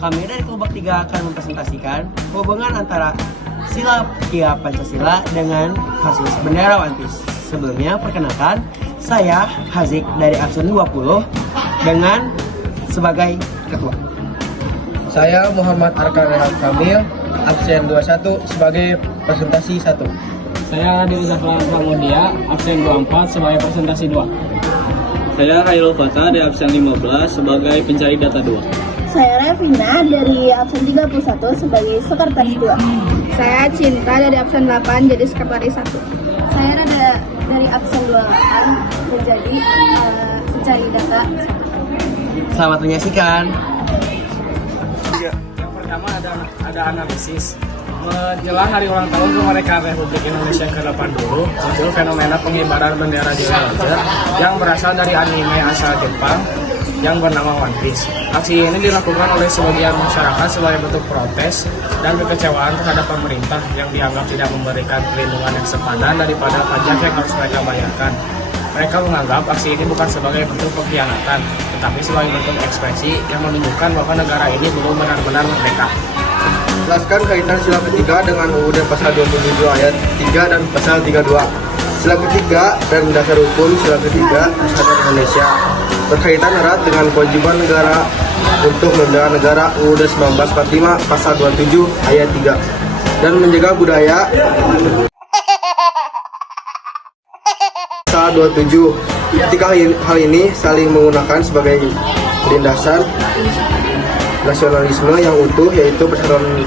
kami dari kelompok 3 akan mempresentasikan hubungan antara sila ketiga Pancasila dengan kasus bendera One Piece. Sebelumnya, perkenalkan, saya Hazik dari absen 20 dengan sebagai ketua. Saya Muhammad Arkan Rehat Kamil, absen 21 sebagai presentasi 1. Saya Adil Zafran Pramudia, absen 24 sebagai presentasi 2. Saya Khairul Fatah dari absen 15 sebagai pencari data 2. Saya Revina dari absen 31 sebagai sekretaris 2. Saya Cinta dari absen 8 jadi sekretaris 1. Saya Rada dari absen 28 menjadi pencari data 1. Selamat menyaksikan. Yang pertama ada analisis. Menjelang hari ulang tahun kemerdekaan Republik Indonesia ke-80, muncul fenomena pengibaran bendera di Ranger yang berasal dari anime asal Jepang yang bernama One Piece. Aksi ini dilakukan oleh sebagian masyarakat sebagai bentuk protes dan kekecewaan terhadap pemerintah yang dianggap tidak memberikan perlindungan yang sepadan daripada pajak yang harus mereka bayarkan. Mereka menganggap aksi ini bukan sebagai bentuk pengkhianatan, tetapi sebagai bentuk ekspresi yang menunjukkan bahwa negara ini belum benar-benar merdeka. Jelaskan kaitan sila ketiga dengan UUD pasal 27 ayat 3 dan pasal 32. Sila ketiga dan dasar hukum sila ketiga Masyarakat Indonesia berkaitan erat dengan kewajiban negara untuk membela negara UUD 1945 pasal 27 ayat 3 dan menjaga budaya pasal 27. Ketika hal ini saling menggunakan sebagai pelindasan nasionalisme yang utuh, yaitu persatuan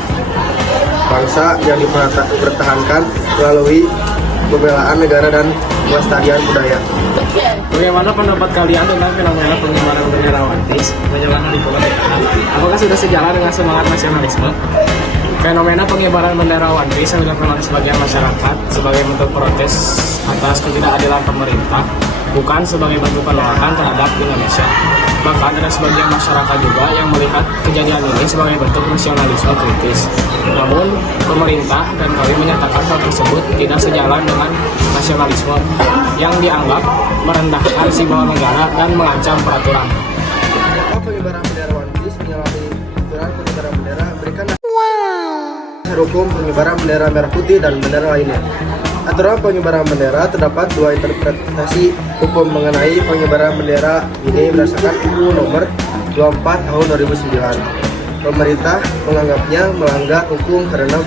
bangsa yang dipertahankan melalui pembelaan negara dan pelestarian budaya. Bagaimana pendapat kalian tentang fenomena pengibaran bendera One Piece menjelang hari kemerdekaan? Apakah sudah sejalan dengan semangat nasionalisme? Fenomena pengibaran bendera One Piece yang dilakukan oleh sebagian masyarakat sebagai bentuk protes atas ketidakadilan pemerintah, bukan sebagai bentuk penolakan terhadap Indonesia. Bahkan ada sebagian masyarakat juga yang melihat kejadian ini sebagai bentuk nasionalisme kritis. Namun, pemerintah dan kami menyatakan hal tersebut tidak sejalan dengan nasionalisme yang dianggap merendahkan simbol negara dan mengancam peraturan. Pengibaran bendera One Piece menyalahi aturan pengibaran bendera berikan dasar hukum pengibaran bendera merah putih dan bendera lainnya. Aturan pengibaran bendera terdapat dua interpretasi hukum mengenai pengibaran bendera ini berdasarkan UU nomor 24 tahun 2009. Pemerintah menganggapnya melanggar hukum karena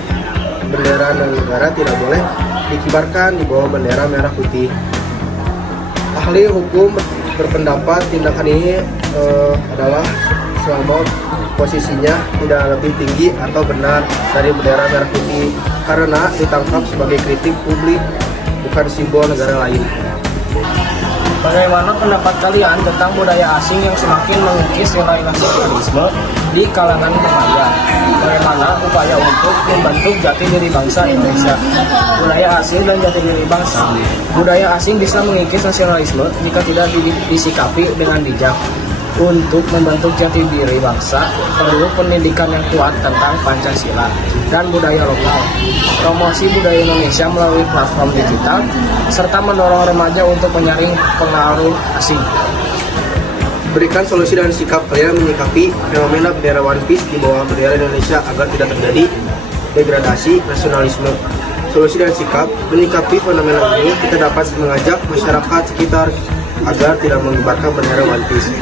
bendera negara tidak boleh dikibarkan di bawah bendera merah putih. Ahli hukum berpendapat tindakan ini adalah selama posisinya tidak lebih tinggi atau benar dari bendera merah putih karena ditangkap sebagai kritik publik, bukan simbol negara lain. Bagaimana pendapat kalian tentang budaya asing yang semakin mengikis nilai nasionalisme di kalangan remaja? Bagaimana upaya untuk membentuk jati diri bangsa Indonesia? Budaya asing dan jati diri bangsa. Budaya asing bisa mengikis nasionalisme jika tidak disikapi dengan bijak. Untuk membentuk jati diri bangsa, perlu pendidikan yang kuat tentang Pancasila dan budaya lokal, promosi budaya Indonesia melalui platform digital, serta mendorong remaja untuk menyaring pengaruh asing. Berikan solusi dan sikap kalian menyikapi fenomena bendera One Piece di bawah bendera Indonesia agar tidak terjadi degradasi nasionalisme. Solusi dan sikap menyikapi fenomena ini, kita dapat mengajak masyarakat sekitar agar tidak mengibarkan bendera One Piece.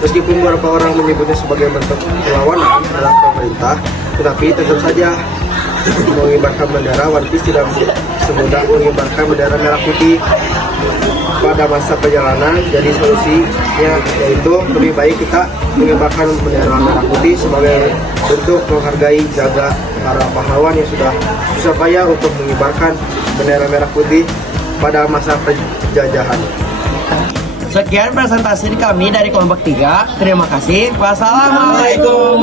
Meskipun beberapa orang menyebutnya sebagai bentuk perlawanan dalam pemerintah, tetapi tetap saja mengibarkan bendera One Piece tidak semudah mengibarkan bendera merah putih pada masa perjalanan. Jadi solusinya yaitu lebih baik kita mengibarkan bendera merah putih sebagai bentuk menghargai jaga para pahlawan yang sudah susah payah untuk mengibarkan bendera merah putih pada masa penjajahan. Sekian presentasi kami dari kelompok 3. Terima kasih. Wassalamualaikum.